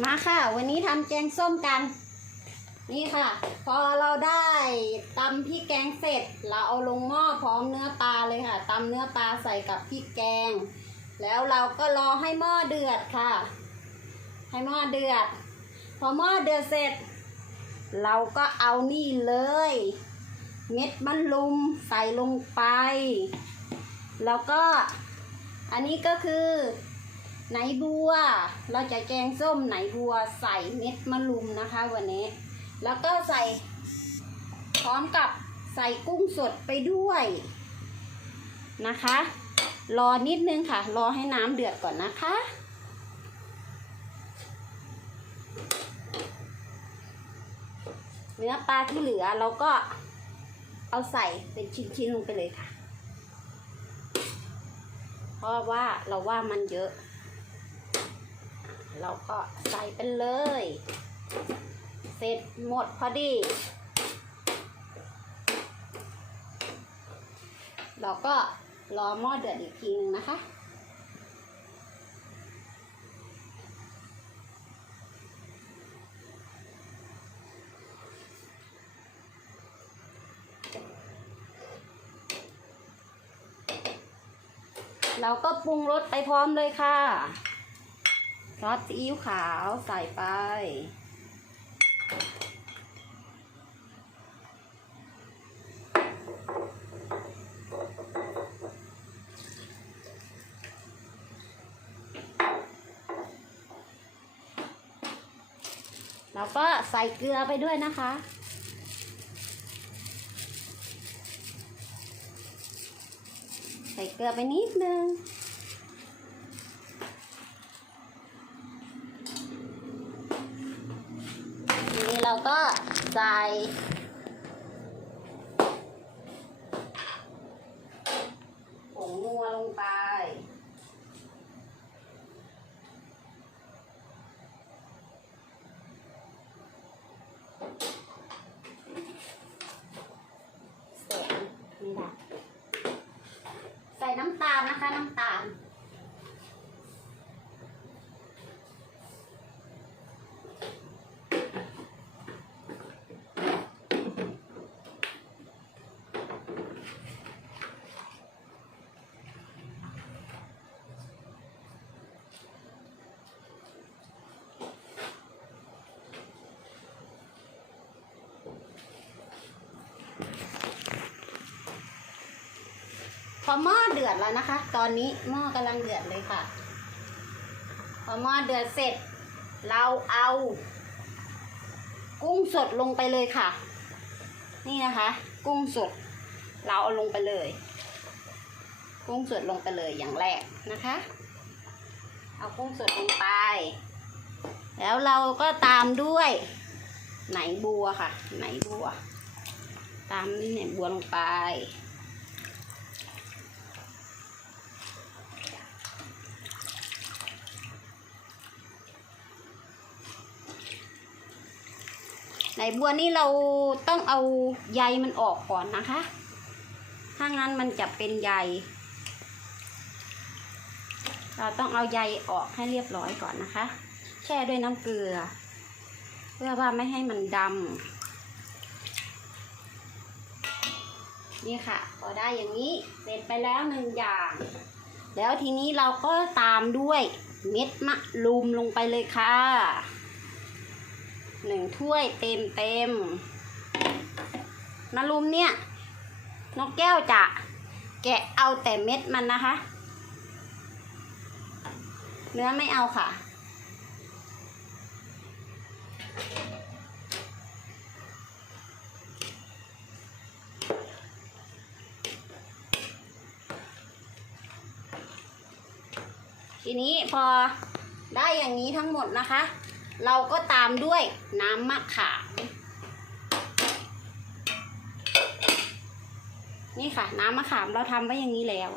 มาค่ะ วันนี้ทำแกงส้มกัน นี่ค่ะ พอเราได้ตำพริกแกงเสร็จ เราเอาลงหม้อพร้อมเนื้อปลาเลยค่ะตำเนื้อปลาใส่กับพริกแกง แล้วเราก็รอให้หม้อเดือดค่ะ ให้หม้อเดือด พอหม้อเดือดเสร็จ เราก็เอานี่เลย เม็ดมะลุมใส่ลงไป แล้วก็อันนี้ก็คือ ไหนบัว เราจะแกงส้มไหนบัวใส่เม็ดมะลุมนะคะวันนี้ แล้วก็ใส่พร้อมกับใส่กุ้งสดไปด้วยนะคะ รอนิดนึงค่ะ รอให้น้ำเดือดก่อนนะคะ เนื้อปลาที่เหลือเราก็เอาใส่เป็นชิ้นๆลงไปเลยค่ะ เพราะว่าเราว่ามันเยอะ เราก็ใส่ไปเลย เสร็จหมดพอดี เราก็รอหม้อเดือดอีกทีนึงนะคะเราก็ปรุงรสไปพร้อมเลยค่ะ ซอสซีอิ๊วขาวใส่ไป แล้วก็ใส่เกลือไปด้วยนะคะใส่เกลือไปนิดนึง เราก็ใส่ผงนัวลงไปเสร็จนี่ค่ะใส่น้ำตาลนะคะ น้ำตาล พอหม้อเดือดแล้วนะคะ ตอนนี้หม้อกำลังเดือดเลยค่ะ พอหม้อเดือดเสร็จ เราเอา กุ้งสดลงไปเลยค่ะ นี่นะคะ กุ้งสด เราเอาลงไปเลย กุ้งสดลงไปเลยอย่างแรกนะคะ เอากุ้งสดลงไป แล้วเราก็ตามด้วยไหนบัวค่ะ ไหนบัว ตามนี่ไหนบัวลงไป บัวนี่เราต้องเอาใยมันออกก่อนนะคะ ถ้างั้นมันจะเป็นใย เราต้องเอาใยออกให้เรียบร้อยก่อนนะคะ แช่ด้วยน้ำเกลือ เพื่อว่าไม่ให้มันดำนี่ค่ะ พอได้อย่างนี้เสร็จไปแล้วหนึ่งอย่าง แล้วทีนี้เราก็ตามด้วยเม็ดมะลุมลงไปเลยค่ะ หนึ่งถ้วยเต็มเต็มมะลุมเนี่ยนกแก้วจะแกะเอาแต่เม็ดมันนะคะ เนื้อไม่เอาค่ะ ทีนี้พอได้อย่างนี้ทั้งหมดนะคะ เราก็ตามด้วยน้ำมะขาม นี่ค่ะ น้ำมะขามเราทำไว้อย่างนี้แล้ว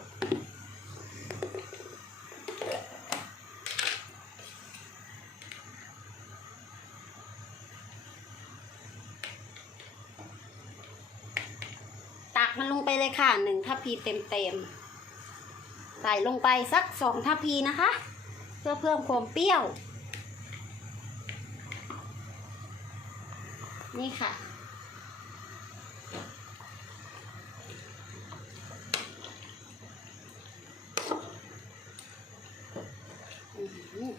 ตักมันลงไปเลยค่ะหนึ่งทัพพีเต็มเต็มๆใส่ลงไปสักสองทัพพีนะคะ เพื่อเพิ่มความเปรี้ยว นี่ค่ะอื้อหือ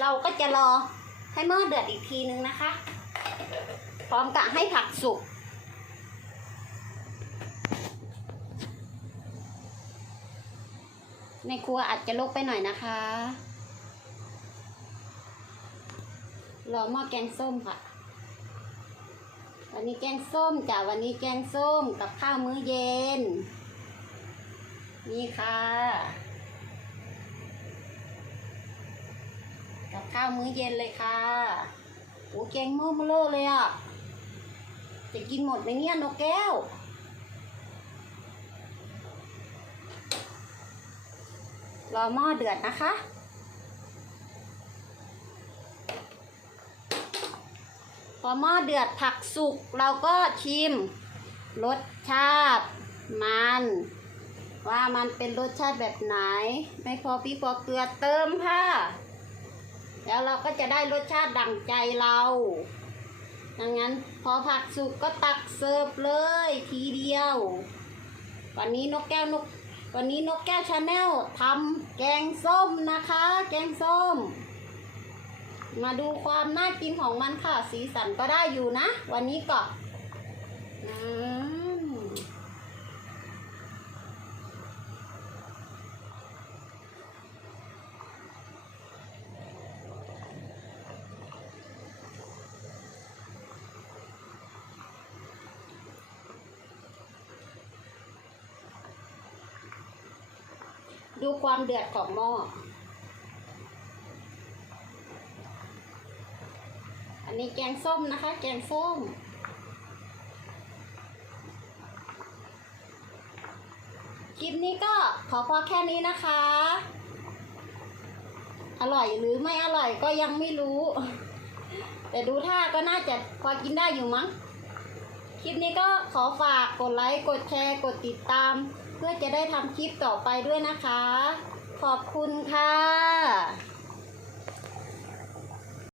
เราก็จะรอให้หม้อเดือดอีกทีนึงนะคะ พร้อมกับให้ผักสุก ในครัวอาจจะลกไปหน่อยนะคะ รอหม้อแกงส้มค่ะ วันนี้แกงส้มจ้ะวันนี้แกงส้มกับข้าวมื้อเย็น นี่ค่ะ กับข้าวมื้อเย็นเลยค่ะโอ้แกงหม้อเบลอเลยอะ จะกินหมดไหมเนี่ยนกแก้ว รอหม้อเดือดนะคะ พอหม้อเดือดผักสุกเราก็ชิม รสชาติมัน ว่ามันเป็นรสชาติแบบไหน ไม่พอพี่พอเกลือเติมค่ะ แล้วเราก็จะได้รสชาติดั่งใจเราดังนั้นพอผักสุกก็ตักเสิร์ฟเลยทีเดียว วันนี้นกแก้วนก วันนี้นกแก้วชาแนลทำแกงส้มนะคะ แกงส้ม มาดูความน่ากินของมันค่ะ สีสันก็ได้อยู่นะ วันนี้ก็อืม ดูความเดือดของหม้อ อันนี้แกงส้มนะคะ แกงส้ม คลิปนี้ก็ขอพอแค่นี้นะคะ อร่อยหรือไม่อร่อยก็ยังไม่รู้ แต่ดูท่าก็น่าจะพอกินได้อยู่มั้ง คลิปนี้ก็ขอฝากกดไลค์ กดแชร์ กดติดตาม เพื่อจะได้ทำคลิปต่อไปด้วยนะคะ ขอบคุณค่ะ